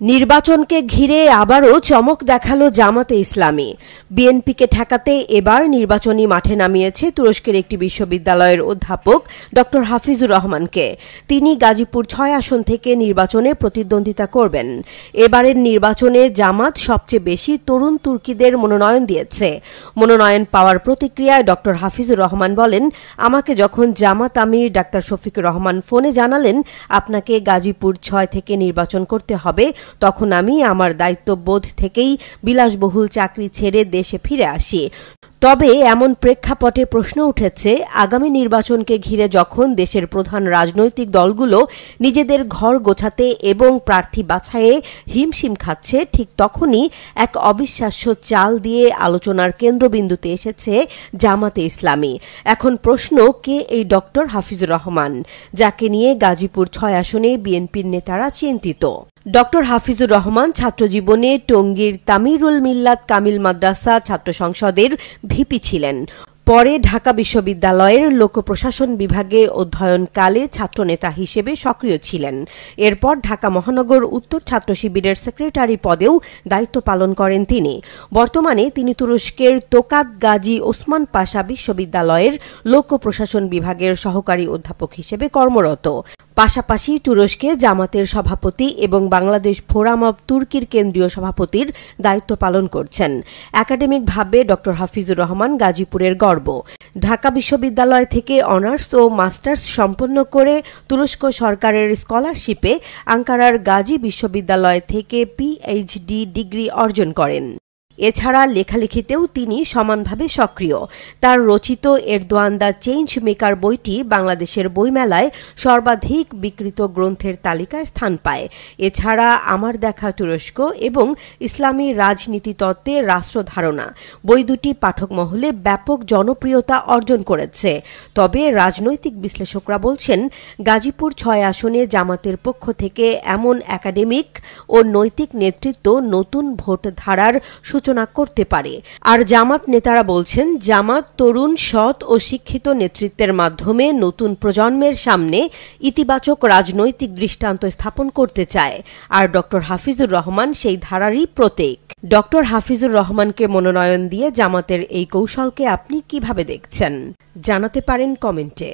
নির্বাচনকে ঘিরে আবারও চমক দেখালো জামাতে ইসলামী। বিএনপিকে ঠেকাতে এবার নির্বাচনী মাঠে নামিয়েছে তুরস্কের একটি বিশ্ববিদ্যালয়ের অধ্যাপক ড হাফিজুর রহমানকে। তিনি গাজীপুর ৬ আসন থেকে নির্বাচনে প্রতিদ্বন্দ্বিতা করবেন। এবারের নির্বাচনে জামাত সবচেয়ে বেশি তরুণ তুর্কিদের মনোনয়ন দিয়েছে। মনোনয়ন পাওয়ার প্রতিক্রিয়ায় ড হাফিজুর রহমান বলেন, আমাকে যখন জামাত আমির ডাক্তার শফিকুর রহমান ফোনে জানালেন আপনাকে গাজীপুর ৬ থেকে নির্বাচন করতে হবে, তখন আমি আমার দায়িত্ববোধ থেকেই বিলাসবহুল চাকরি ছেড়ে দেশে ফিরে আসি। তবে এমন প্রেক্ষাপটে প্রশ্ন উঠেছে, আগামী নির্বাচনকে ঘিরে যখন দেশের প্রধান রাজনৈতিক দলগুলো নিজেদের ঘর গোছাতে এবং প্রার্থী বাছাইয়ে হিমশিম খাচ্ছে, ঠিক তখনই এক অবিশ্বাস্য চাল দিয়ে আলোচনার কেন্দ্রবিন্দুতে এসেছে জামাতে ইসলামী। এখন প্রশ্ন, কে এই ড হাফিজুর রহমান, যাকে নিয়ে গাজীপুর ৬ আসনে বিএনপির নেতারা চিন্তিত? ড হাফিজুর রহমান ছাত্রজীবনে টঙ্গীর তামিরুল মিল্লাত কামিল মাদ্রাসা ছাত্র সংসদের ভিপি ছিলেন। পরে ঢাকা বিশ্ববিদ্যালয়ের লোক প্রশাসন বিভাগে অধ্যয়নকালে ছাত্রনেতা হিসেবে সক্রিয় ছিলেন। এরপর ঢাকা মহানগর উত্তর ছাত্র শিবিরের সেক্রেটারি পদেও দায়িত্ব পালন করেন তিনি। বর্তমানে তিনি তুরস্কের তোকাত গাজী ওসমান পাশা বিশ্ববিদ্যালয়ের লোক প্রশাসন বিভাগের সহকারী অধ্যাপক হিসেবে কর্মরত। পাশাপাশি তুরস্কে জামাতের সভাপতি এবং বাংলাদেশ ফোরাম অব তুর্কির কেন্দ্রীয় সভাপতির দায়িত্ব পালন করছেন। একাডেমিকভাবে ড হাফিজুর রহমান গাজীপুরের গর্ব। ঢাকা বিশ্ববিদ্যালয় থেকে অনার্স ও মাস্টার্স সম্পন্ন করে তুরস্ক সরকারের স্কলারশিপে আঙ্কারার গাজী বিশ্ববিদ্যালয় থেকে পিএইচডি ডিগ্রি অর্জন করেন। এছাড়া লেখালেখিতেও তিনি সমানভাবে সক্রিয়। তার রচিত এরদোয়ান দ্য চেঞ্জ মেকার বইটি বাংলাদেশের বইমেলায় সর্বাধিক বিক্রিত গ্রন্থের তালিকায় স্থান পায়। এছাড়া আমার দেখা তুরস্ক এবং ইসলামী রাজনীতি তত্ত্বে রাষ্ট্রধারণা বই দুটি পাঠক মহলে ব্যাপক জনপ্রিয়তা অর্জন করেছে। তবে রাজনৈতিক বিশ্লেষকরা বলছেন, গাজীপুর ৬ আসনে জামাতের পক্ষ থেকে এমন একাডেমিক ও নৈতিক নেতৃত্ব নতুন ভোট ধারার সূচনা করতে পারে। আর জামাত নেতারা বলছেন, জামাত তরুণ, সৎ ও শিক্ষিত নেতৃত্বের মাধ্যমে নতুন প্রজন্মের সামনে ইতিবাচক রাজনৈতিক দৃষ্টান্ত স্থাপন করতে চায়। আর ড হাফিজুর রহমান সেই ধারারই প্রতীক। ড হাফিজুর রহমানকে মনোনয়ন দিয়ে জামাতের এই কৌশলকে আপনি কিভাবে দেখছেন? জানাতে পারেন কমেন্টে।